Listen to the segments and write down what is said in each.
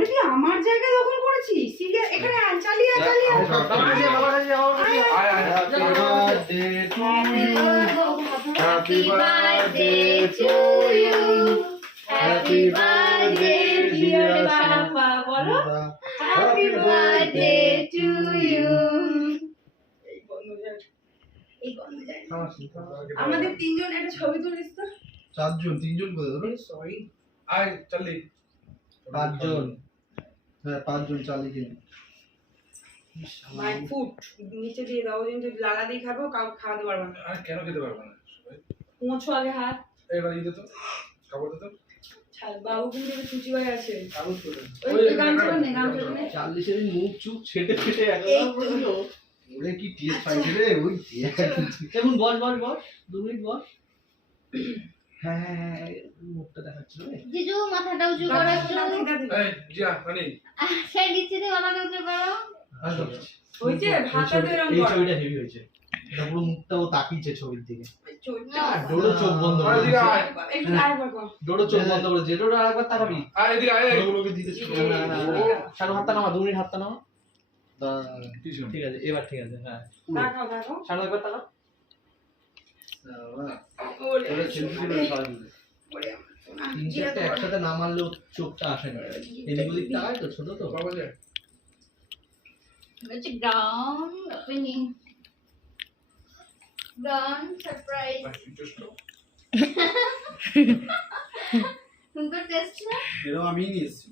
মানে তুই আমার জায়গা দখল করেছিস? সিরিয়াস এখানে চালিয়ে happy birthday to you, happy birthday dear papa, বলো হ্যাপি বার্থডে টু ইউ। আমাদের তিনজন একটা ছবি তুলিস তো। তিনজন কোথায়? সরি আয় চলি 5 জন। হ্যাঁ 5 জন চালি কিনে। মাই ফুড নিচে দিয়ে দাও, কিন্তু লালা দিয়ে খাবো, কাউকে খাওয়াতে পারবো না। আর কেন খেতে পারবো না সবাই? পৌঁছো আগে হাত। এবার দিতে তো খাবার দিতে ছাড়, বাবু কিন্তু চুচি হয়ে আছে। কাগজ করে ওই গান চলে নে, গান চলে নে। 40 এর মুখ চুপ ছেটে ছেটে একদম বললো ওরে কি টেস্ট পাইছে রে ওই কেমন বল 2 মিনিট বল। হ্যাঁ মুখটা দেখাচ্ছিল রে। জিজু মাথাটা উঁচু করো একটু। এই জিয়া রানী সেই নিচেতে মাথাটা উঁচু করো। ওই যে ভাষাতে এরকম এই কর। ছবিটা হেভি হয়েছে। এটা পুরো মুখটা ও তাকিয়েছে ছবির দিকে। চোখটা ডোডো চোখ বন্ধ আয় করে এদিকে আয় একটু আরেকবার কর। ডোডো চোখ বন্ধ করেছে। ডোডো আরেকবার তাকাবি। আয় এদিকে আয় ওগুলোকে দিতে ছিল না না শানু হাতটা নামা 2 মিনিট হাতটা নামা। ঠিক আছে এবার ঠিক আছে। হ্যাঁ দেখাও দেখাও। শানু একবার তাকা। ওরে ওরে সেলফি তুলে সরাবি। ওরে আমার সোনা। তিনটা একসাথে না মারলেও চোখটা আসে না। এদিক ওদিক তাকায় তো ছোট তো। বাবা যা হচ্ছে ground opening, ground surprise. Interest সুন্দর টেস্ট না? এরকম আমি নিয়েছি।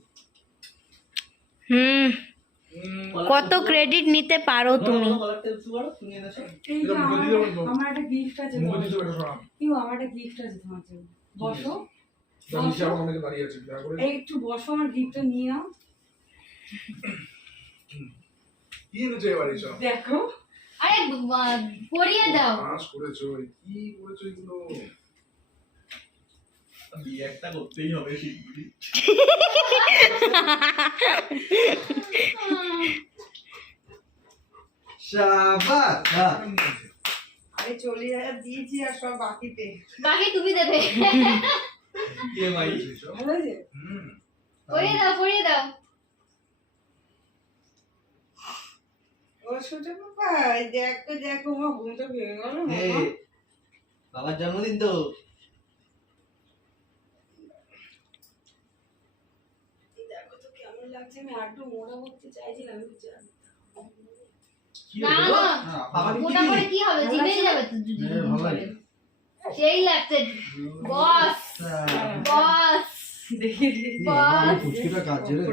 কত ক্রেডিট নিতে পারো তুমি? এই যে আমার একটা গিফট আছে মুখ তোমার দিতে জন্য। পারো না ইউ আমার একটা গিফট আছে তোমার জন্য। বসো জানিস আমার অনেকে দাঁড়িয়ে আছে দয়া করে এই একটু বসো, আমার গিফটটা নিয়ে নাও। কি এনেছো এবারে সব দেখো আরে পরিয়ে দাও। পাস করেছো কি করেছো এগুলো একটা করতেই হবে শিগগিরই। শাবাশ। আরে 40,000 দিয়েছি আর সব বাকিতে। বাকি তুমি দেবে। কে ভাই? ভালো আছে? পরিয়ে দাও, পরিয়ে দাও। ও ছোট বাবা দেখো দেখো, আমার ঘুমটা ভেঙে গেল। এই বাবার জন্মদিন তো। দেখো তো কেমন লাগছে, আমি আরটু মোটা করতে চাইছিলাম জানো। কি না, হলো? না। বাবা মোটা করে কি হবে? জিভে যাবে তো যদি ভালো লাগে। সেই লাগছে। বস, বস, দেখি বস। ফুচকিটা কাজ রে।